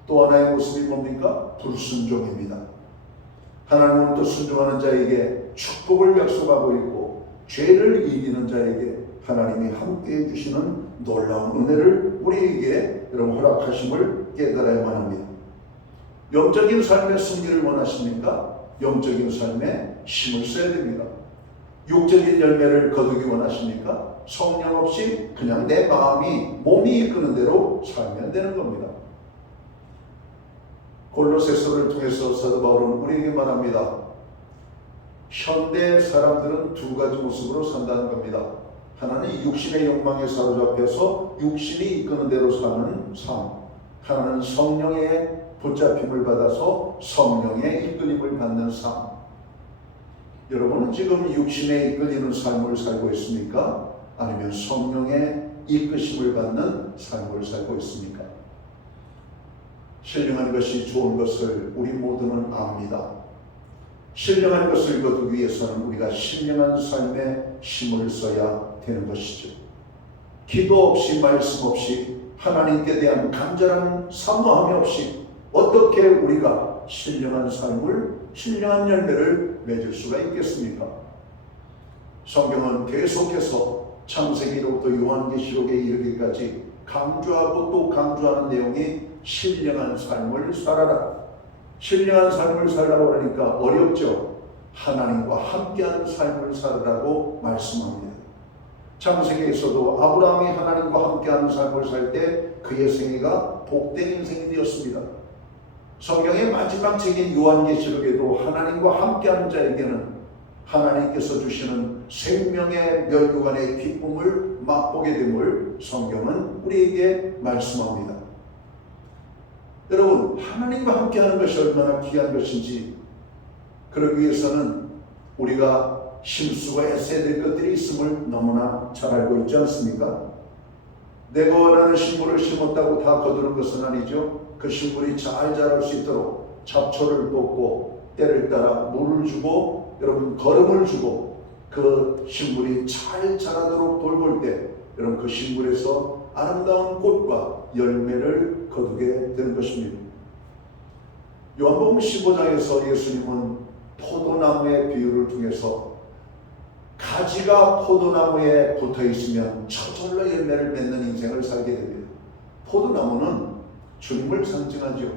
또 하나의 모습이 뭡니까? 불순종입니다. 하나님은 또 순종하는 자에게 축복을 약속하고 있고 죄를 이기는 자에게 하나님이 함께해 주시는 놀라운 은혜를 우리에게 여러분 허락하심을 깨달아야만 합니다. 영적인 삶의 승리를 원하십니까? 영적인 삶에 힘을 써야 됩니다. 육적인 열매를 거두기 원하십니까? 성령 없이 그냥 내 마음이 몸이 이끄는 대로 살면 되는 겁니다. 골로새서를 통해서 사도 바울은 우리에게 말합니다. 현대 사람들은 두 가지 모습으로 산다는 겁니다. 하나는 육신의 욕망에 사로잡혀서 육신이 이끄는 대로 사는 삶, 하나는 성령의 붙잡힘을 받아서 성령의 이끌림을 받는 삶. 여러분은 지금 육신에 이끌리는 삶을 살고 있습니까? 아니면 성령의 이끄심을 받는 삶을 살고 있습니까? 신령한 것이 좋은 것을 우리 모두는 압니다. 신령한 것을 거두기 위해서는 우리가 신령한 삶에 힘을 써야 되는 것이죠. 기도 없이 말씀 없이 하나님께 대한 간절한 사모함이 없이 어떻게 우리가 신령한 삶을, 신령한 열매를 맺을 수가 있겠습니까? 성경은 계속해서 창세기로부터 요한계시록에 이르기까지 강조하고 또 강조하는 내용이 신령한 삶을 살아라. 신령한 삶을 살라고 하니까 어렵죠. 하나님과 함께하는 삶을 살으라고 말씀합니다. 창세기에서도 아브라함이 하나님과 함께하는 삶을 살 때 그의 생애가 복된 인생이 되었습니다. 성경의 마지막 책인 요한계시록에도 하나님과 함께하는 자에게는 하나님께서 주시는 생명의 멸류관의 기쁨을 맛보게 됨을 성경은 우리에게 말씀합니다. 여러분, 하나님과 함께하는 것이 얼마나 귀한 것인지, 그러기 위해서는 우리가 힘쓰고 애써야 될 것들이 있음을 너무나 잘 알고 있지 않습니까? 내가 원하는 식물을 심었다고 다 거두는 것은 아니죠. 그 식물이 잘 자랄 수 있도록 잡초를 뽑고 때를 따라 물을 주고 여러분 거름을 주고 그 식물이 잘 자라도록 돌볼 때 여러분 그 식물에서 아름다운 꽃과 열매를 거두게 되는 것입니다. 요한복음 15장에서 예수님은 포도나무의 비유를 통해서 가지가 포도나무에 붙어 있으면 저절로 열매를 맺는 인생을 살게 됩니다. 포도나무는 주님을 상징하죠.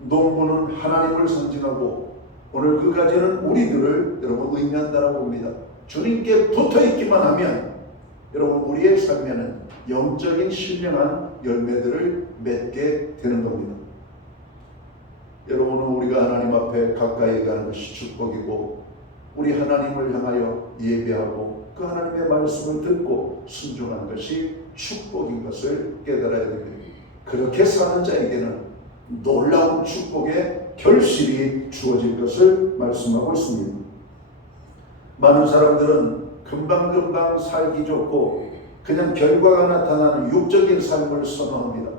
농부는 하나님을 상징하고 오늘 그 가지는 우리들을 여러분 의미한다라고 봅니다. 주님께 붙어 있기만 하면 여러분 우리의 삶에는 영적인 신령한 열매들을 맺게 되는 겁니다. 여러분은 우리가 하나님 앞에 가까이 가는 것이 축복이고 우리 하나님을 향하여 예배하고 그 하나님의 말씀을 듣고 순종하는 것이 축복인 것을 깨달아야 됩니다. 그렇게 사는 자에게는 놀라운 축복의 결실이 주어질 것을 말씀하고 있습니다. 많은 사람들은 금방금방 살기 좋고 그냥 결과가 나타나는 육적인 삶을 선호합니다.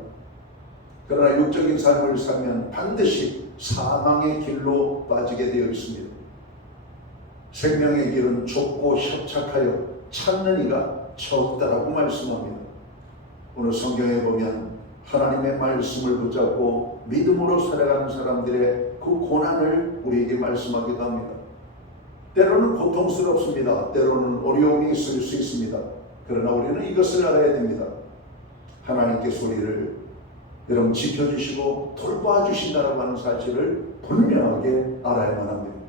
그러나 육적인 삶을 살면 반드시 사망의 길로 빠지게 되어 있습니다. 생명의 길은 좁고 협착하여 찾는 이가 적다라고 말씀합니다. 오늘 성경에 보면 하나님의 말씀을 붙잡고 믿음으로 살아가는 사람들의 그 고난을 우리에게 말씀하기도 합니다. 때로는 고통스럽습니다. 때로는 어려움이 있을 수 있습니다. 그러나 우리는 이것을 알아야 됩니다. 하나님께서 우리를 여러분 지켜주시고 돌봐주신다라고 하는 사실을 분명하게 알아야만 합니다.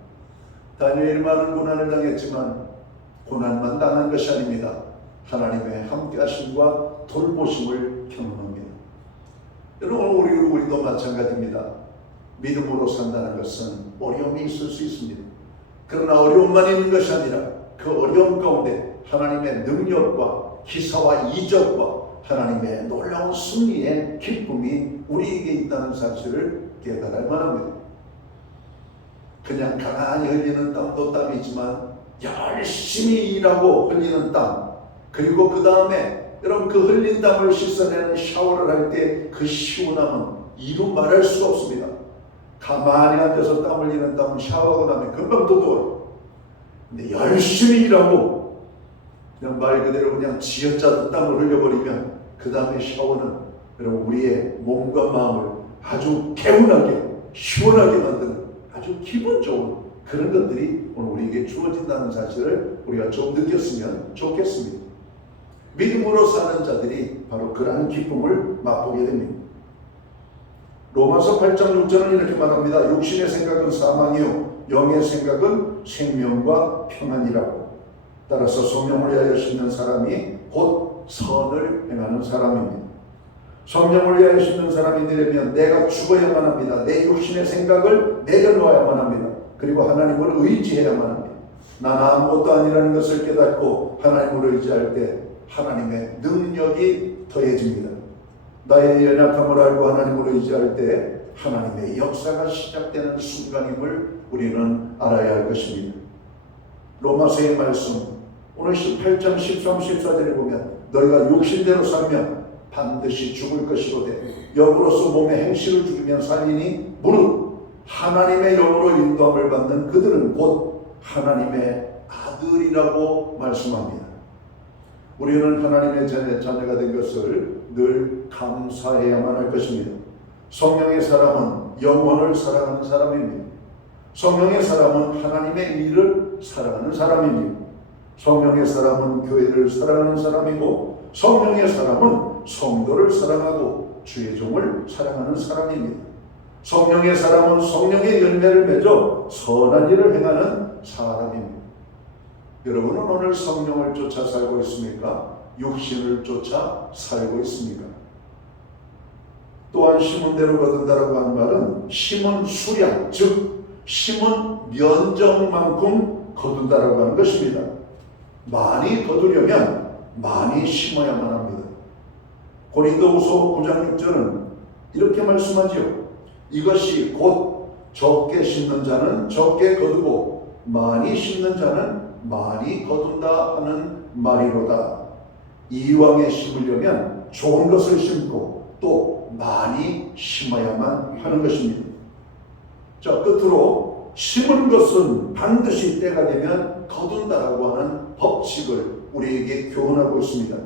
다니엘이 많은 고난을 당했지만 고난만 당한 것이 아닙니다. 하나님의 함께하심과 돌보심을 경험합니다. 여러분 우리도 마찬가지입니다. 믿음으로 산다는 것은 어려움이 있을 수 있습니다. 그러나 어려움만 있는 것이 아니라 그 어려움 가운데 하나님의 능력과 기사와 이적과 하나님의 놀라운 승리의 기쁨이 우리에게 있다는 사실을 깨달아야 합니다. 그냥 가만히 흘리는 땀도 땀이지만 열심히 일하고 흘리는 땀, 그리고 그 다음에 여러분 그 흘린 땀을 씻어내는 샤워를 할 때 그 시원함은 이루 말할 수가 없습니다. 가만히 앉아서 땀 흘리는 땀은 샤워하고 나면 금방 또 더워요. 근데 열심히 일하고 그냥 말 그대로 그냥 쥐어짜듯 땀을 흘려버리면 그 다음에 샤워는 여러분 우리의 몸과 마음을 아주 개운하게 시원하게 만드는 아주 기분 좋은 그런 것들이 오늘 우리에게 주어진다는 사실을 우리가 좀 느꼈으면 좋겠습니다. 믿음으로 사는 자들이 바로 그러한 기쁨을 맛보게 됩니다. 로마서 8장 6절은 이렇게 말합니다. 육신의 생각은 사망이요 영의 생각은 생명과 평안이라고. 따라서 성령을 위하여 심는 사람이 곧 선을 행하는 사람입니다. 성령을 위하여 심는 사람이 되려면 내가 죽어야만 합니다. 내 육신의 생각을 내려놓아야만 합니다. 그리고 하나님을 의지해야만 합니다. 난 아무것도 아니라는 것을 깨닫고 하나님을 의지할 때 하나님의 능력이 더해집니다. 나의 연약함을 알고 하나님을 의지할 때 하나님의 역사가 시작되는 순간임을 우리는 알아야 할 것입니다. 로마서의 말씀 오늘 8장 13, 14절에 보면 너희가 육신대로 살면 반드시 죽을 것이로되 영으로서 몸의 행실을 죽이면 살리니 무릇 하나님의 영으로 인도함을 받는 그들은 곧 하나님의 아들이라고 말씀합니다. 우리는 하나님의 자녀가 된 것을 늘 감사해야만 할 것입니다. 성령의 사람은 영혼을 사랑하는 사람입니다. 성령의 사람은 하나님의 일을 사랑하는 사람입니다. 성령의 사람은 교회를 사랑하는 사람이고 성령의 사람은 성도를 사랑하고 주의 종을 사랑하는 사람입니다. 성령의 사람은 성령의 열매를 맺어 선한 일을 행하는 사람입니다. 여러분은 오늘 성령을 쫓아 살고 있습니까? 육신을 쫓아 살고 있습니까? 또한 심은 대로 거둔다라고 하는 말은 심은 수량, 즉 심은 면적만큼 거둔다라고 하는 것입니다. 많이 거두려면 많이 심어야만 합니다. 고린도후서 9장 6절은 이렇게 말씀하지요. 이것이 곧 적게 심는 자는 적게 거두고 많이 심는 자는 많이 거둔다 하는 말이로다. 이왕에 심으려면 좋은 것을 심고 또 많이 심어야만 하는 것입니다. 자, 끝으로 심은 것은 반드시 때가 되면 거둔다라고 하는 법칙을 우리에게 교훈하고 있습니다.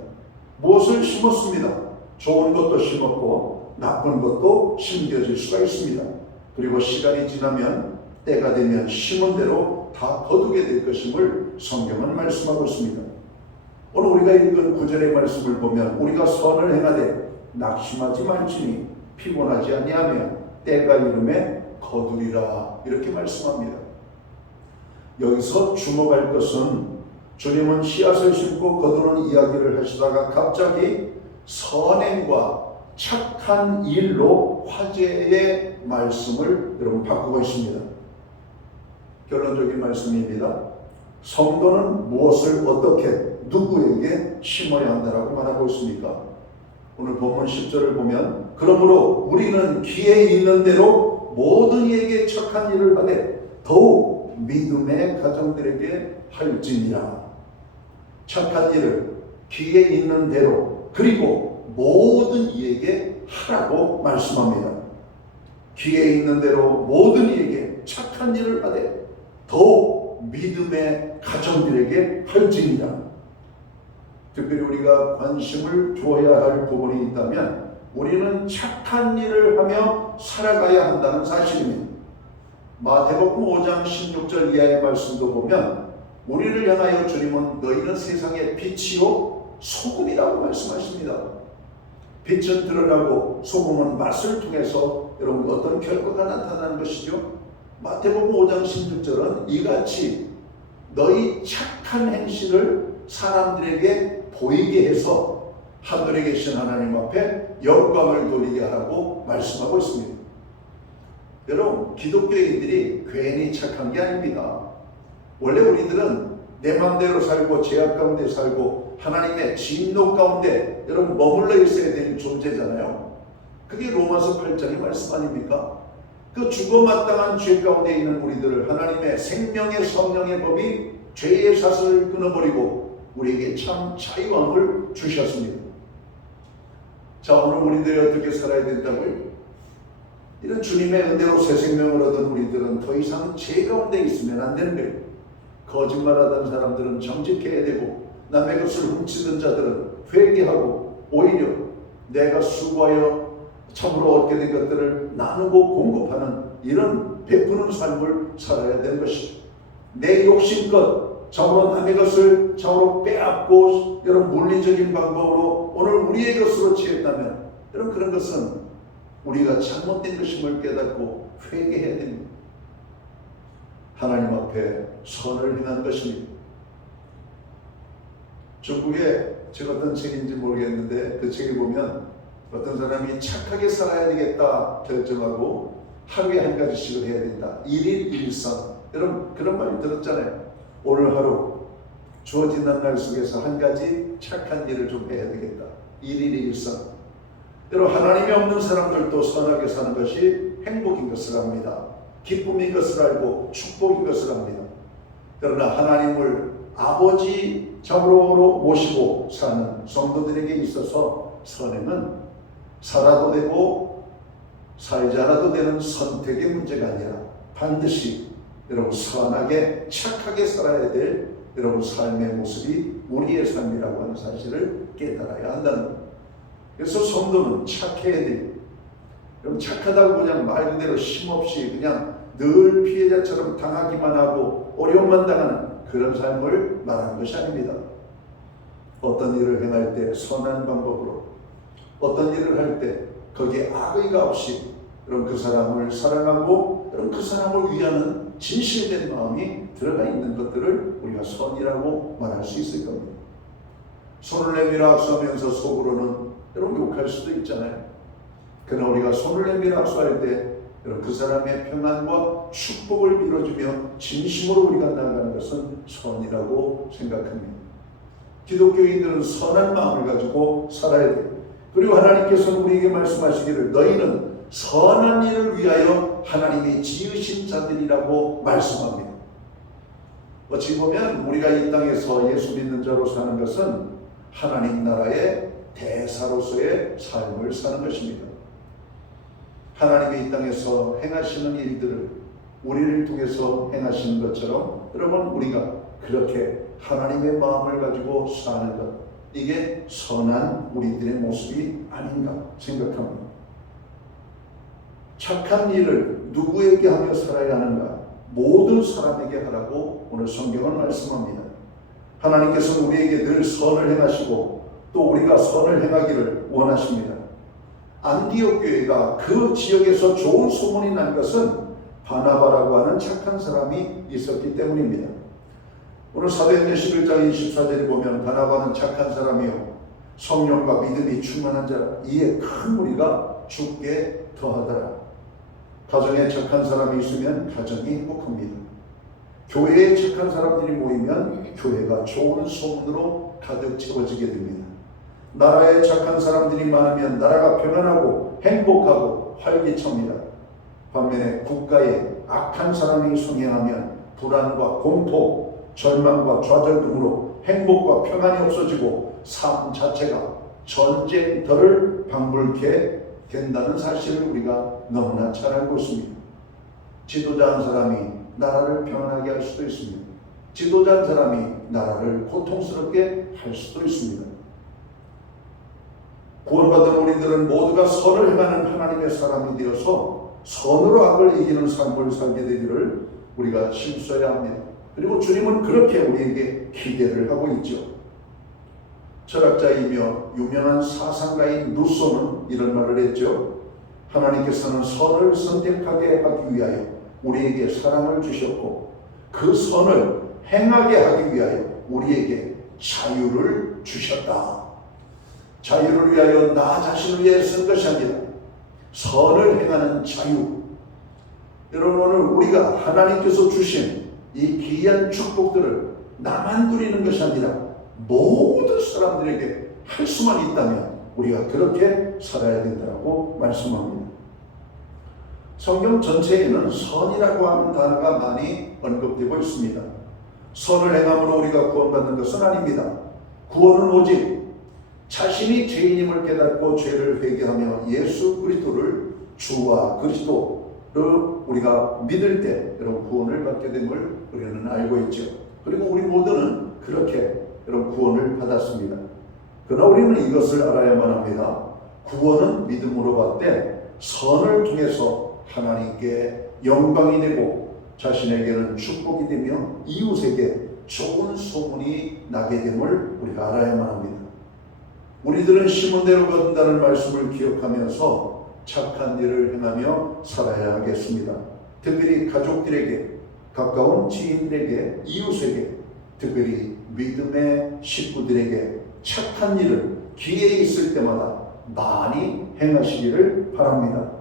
무엇을 심었습니다. 좋은 것도 심었고 나쁜 것도 심겨질 수가 있습니다. 그리고 시간이 지나면 때가 되면 심은 대로 다 거두게 될 것임을 성경은 말씀하고 있습니다. 오늘 우리가 읽은 구절의 말씀을 보면 우리가 선을 행하되 낙심하지 말지니 피곤하지 아니하며 때가 이름에 거두리라 이렇게 말씀합니다. 여기서 주목할 것은 주님은 씨앗을 심고 거두는 이야기를 하시다가 갑자기 선행과 착한 일로 화제의 말씀을 여러분 바꾸고 있습니다. 결론적인 말씀입니다. 성도는 무엇을 어떻게 누구에게 심어야 한다라고 말하고 있습니까? 오늘 본문 10절을 보면 그러므로 우리는 기에 있는 대로 모든 이에게 착한 일을 하되 더욱 믿음의 가정들에게 할지니라. 착한 일을 기에 있는 대로 그리고 모든 이에게 하라고 말씀합니다. 기에 있는 대로 모든 이에게 착한 일을 하되 더욱 믿음의 가정들에게 할지니라. 특별히 우리가 관심을 줘야 할 부분이 있다면 우리는 착한 일을 하며 살아가야 한다는 사실입니다. 마태복음 5장 16절 이하의 말씀도 보면 우리를 향하여 주님은 너희는 세상의 빛이요 소금이라고 말씀하십니다. 빛은 드러나고 소금은 맛을 통해서 여러분 어떤 결과가 나타나는 것이죠. 마태복음 5장 16절은 이같이 너희 착한 행실을 사람들에게 보이게 해서 하늘에 계신 하나님 앞에 영광을 돌리게 하라고 말씀하고 있습니다. 여러분, 기독교인들이 괜히 착한 게 아닙니다. 원래 우리들은 내 마음대로 살고 죄악 가운데 살고 하나님의 진노 가운데 여러분 머물러 있어야 되는 존재잖아요. 그게 로마서 8장의 말씀 아닙니까? 그 죽어마땅한 죄 가운데 있는 우리들을 하나님의 생명의 성령의 법이 죄의 사슬을 끊어버리고 우리에게 참 자유함을 주셨습니다. 자, 오늘 우리들이 어떻게 살아야 된다고요? 이런 주님의 은혜로 새 생명을 얻은 우리들은 더 이상 죄 가운데 있으면 안 되는 거예요. 거짓말하던 사람들은 정직해야 되고, 남의 것을 훔치던 자들은 회개하고, 오히려 내가 수고하여 참으로 얻게 된 것들을 나누고 공급하는 이런 베푸는 삶을 살아야 되는 것이죠. 내 욕심껏 참으로 남의 것을 참으로 빼앗고 여러분 물리적인 방법으로 오늘 우리의 것으로 취했다면 여러분 그런 것은 우리가 잘못된 것임을 깨닫고 회개해야 됩니다. 하나님 앞에 선을 행한 것입니다. 중국에 제가 어떤 책인지 모르겠는데 그 책에 보면 어떤 사람이 착하게 살아야 되겠다 결정하고 하루에 한 가지씩을 해야 된다. 1일 1선. 여러분 그런 말 들었잖아요. 오늘 하루 주어진 날 속에서 한 가지 착한 일을 좀 해야 되겠다. 1일 1선. 여러분 하나님이 없는 사람들도 선하게 사는 것이 행복인 것을 압니다. 기쁨인 것을 알고 축복인 것을 압니다. 그러나 하나님을 아버지 자으로 모시고 사는 성도들에게 있어서 선행은 살아도 되고 살지 않아도 되는 선택의 문제가 아니라 반드시 여러분 선하게 착하게 살아야 될 여러분 삶의 모습이 우리의 삶이라고 하는 사실을 깨달아야 한다는 겁니다. 그래서 성도는 착해야 돼요. 여러분 착하다고 그냥 말 그대로 힘없이 그냥 늘 피해자처럼 당하기만 하고 어려움만 당하는 그런 삶을 말하는 것이 아닙니다. 어떤 일을 행할 때 선한 방법으로, 어떤 일을 할 때 거기에 악의가 없이 여러분 그 사람을 사랑하고 여러분 그 사람을 위하는 진실된 마음이 들어가 있는 것들을 우리가 선이라고 말할 수 있을 겁니다. 손을 내밀어 악수하면서 속으로는 여러분 욕할 수도 있잖아요. 그러나 우리가 손을 내밀어 악수할 때 여러분 그 사람의 평안과 축복을 빌어주며 진심으로 우리가 나아가는 것은 선이라고 생각합니다. 기독교인들은 선한 마음을 가지고 살아야 돼요. 그리고 하나님께서는 우리에게 말씀하시기를 너희는 선한 일을 위하여 하나님이 지으신 자들이라고 말씀합니다. 어찌 보면 우리가 이 땅에서 예수 믿는 자로 사는 것은 하나님 나라의 대사로서의 삶을 사는 것입니다. 하나님이 이 땅에서 행하시는 일들을 우리를 통해서 행하시는 것처럼 여러분 우리가 그렇게 하나님의 마음을 가지고 사는 것, 이게 선한 우리들의 모습이 아닌가 생각합니다. 착한 일을 누구에게 하며 살아야 하는가? 모든 사람에게 하라고 오늘 성경은 말씀합니다. 하나님께서는 우리에게 늘 선을 행하시고 또 우리가 선을 행하기를 원하십니다. 안디옥 교회가 그 지역에서 좋은 소문이 난 것은 바나바라고 하는 착한 사람이 있었기 때문입니다. 오늘 사도행전 11장 24절에 보면 바나바는 착한 사람이요 성령과 믿음이 충만한 자라 이에 큰 무리가 죽게 더하더라. 가정에 착한 사람이 있으면 가정이 행복합니다. 교회에 착한 사람들이 모이면 교회가 좋은 소문으로 가득 채워지게 됩니다. 나라에 착한 사람들이 많으면 나라가 평안하고 행복하고 활기찹니다. 반면에 국가에 악한 사람이 성행하면 불안과 공포, 절망과 좌절 등으로 행복과 평안이 없어지고 삶 자체가 전쟁터를 방불케 된다는 사실을 우리가 너무나 잘 알고 있습니다. 지도자 한 사람이 나라를 평안하게 할 수도 있습니다. 지도자 한 사람이 나라를 고통스럽게 할 수도 있습니다. 구원받은 우리들은 모두가 선을 행하는 하나님의 사람이 되어서 선으로 악을 이기는 삶을 살게 되기를 우리가 힘써야 합니다. 그리고 주님은 그렇게 우리에게 기대를 하고 있죠. 철학자이며 유명한 사상가인 루소는 이런 말을 했죠. 하나님께서는 선을 선택하게 하기 위하여 우리에게 사랑을 주셨고 그 선을 행하게 하기 위하여 우리에게 자유를 주셨다. 자유를 위하여 나 자신을 위해 쓴 것이 아니라 선을 행하는 자유. 여러분, 오늘 우리가 하나님께서 주신 이 귀한 축복들을 나만 누리는 것이 아니라 모든 사람들에게 할 수만 있다면 우리가 그렇게 살아야 된다고 말씀합니다. 성경 전체에는 선이라고 하는 단어가 많이 언급되고 있습니다. 선을 행함으로 우리가 구원받는 것은 아닙니다. 구원은 오직 자신이 죄인임을 깨닫고 죄를 회개하며 예수 그리스도를 주와 그리스도로 우리가 믿을 때 여러분 구원을 받게 됨을 우리는 알고 있죠. 그리고 우리 모두는 그렇게 여러분 구원을 받았습니다. 그러나 우리는 이것을 알아야만 합니다. 구원은 믿음으로 받되 선을 통해서 하나님께 영광이 되고 자신에게는 축복이 되며 이웃에게 좋은 소문이 나게 됨을 우리가 알아야만 합니다. 우리들은 심은 대로 거둔다는 말씀을 기억하면서 착한 일을 행하며 살아야 하겠습니다. 특별히 가족들에게, 가까운 지인들에게, 이웃에게, 특별히 믿음의 식구들에게 착한 일을 기회 있을 때마다 많이 행하시기를 바랍니다.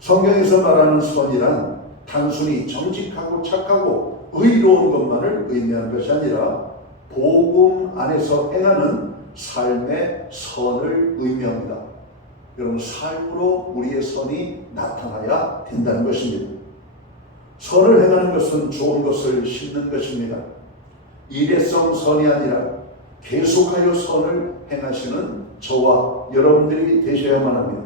성경에서 말하는 선이란 단순히 정직하고 착하고 의로운 것만을 의미하는 것이 아니라 복음 안에서 행하는 삶의 선을 의미합니다. 여러분, 삶으로 우리의 선이 나타나야 된다는 것입니다. 선을 행하는 것은 좋은 것을 심는 것입니다. 일회성 선이 아니라 계속하여 선을 행하시는 저와 여러분들이 되셔야만 합니다.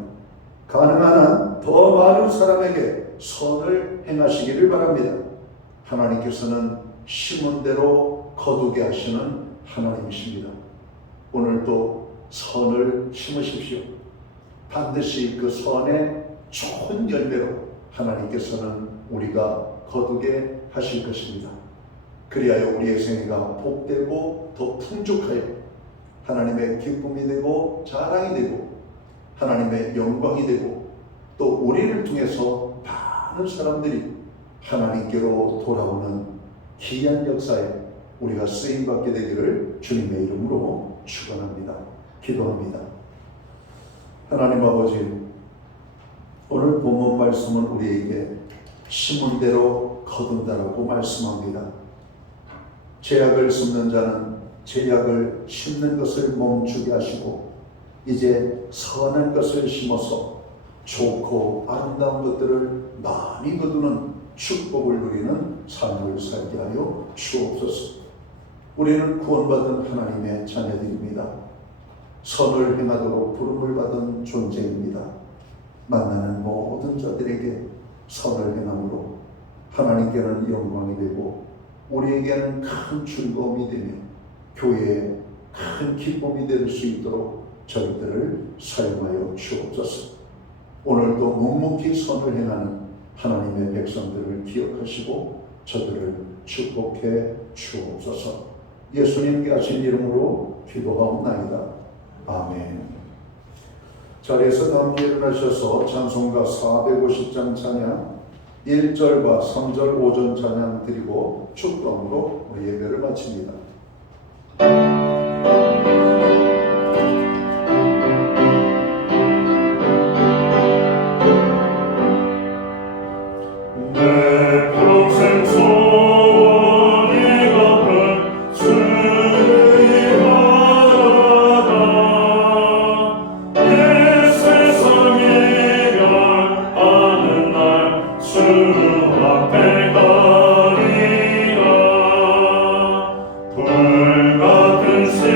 가능한 한 더 많은 사람에게 선을 행하시기를 바랍니다. 하나님께서는 심은 대로 거두게 하시는 하나님이십니다. 오늘도 선을 심으십시오. 반드시 그 선의 좋은 열매로 하나님께서는 우리가 거두게 하실 것입니다. 그리하여 우리의 생애가 복되고 더 풍족하여 하나님의 기쁨이 되고 자랑이 되고 하나님의 영광이 되고 또 우리를 통해서 많은 사람들이 하나님께로 돌아오는 귀한 역사에 우리가 쓰임받게 되기를 주님의 이름으로 축원합니다. 기도합니다. 하나님 아버지, 오늘 본문 말씀은 우리에게 심은 대로 거둔다라고 말씀합니다. 죄악을 심는 자는 죄악을 심는 것을 멈추게 하시고 이제 선한 것을 심어서 좋고 아름다운 것들을 많이 거두는 축복을 누리는 삶을 살게 하여 주옵소서. 우리는 구원받은 하나님의 자녀들입니다. 선을 행하도록 부름을 받은 존재입니다. 만나는 모든 자들에게 선을 행함으로 하나님께는 영광이 되고 우리에게는 큰 즐거움이 되며 교회에 큰 기쁨이 될 수 있도록 저희들을 사용하여 주옵소서. 오늘도 묵묵히 선을 행하는 하나님의 백성들을 기억하시고 저들을 축복해 주옵소서. 예수님께 하신 이름으로 기도하옵나이다. 아멘. 자리에서 다 함께 일어나셔서 찬송가 450장 찬양 1절과 3절 5절 찬양 드리고 축도함으로 우리 예배를 마칩니다. 불같은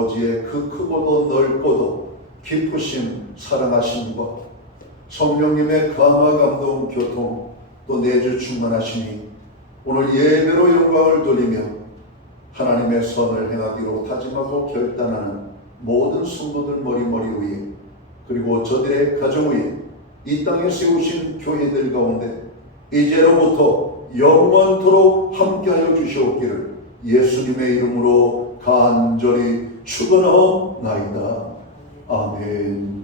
아버지의 그 크고도 넓고도 깊으신 사랑하심과 성령님의 감화 감동 교통 또 내주 충만하시니 오늘 예배로 영광을 돌리며 하나님의 선을 행하기로 다짐하고 결단하는 모든 성도들 머리 위에 그리고 저들의 가정 위에 이 땅에 세우신 교회들 가운데 이제로부터 영원토록 함께하여 주시옵기를 예수님의 이름으로 간절히 축원하옵나이다. 아멘.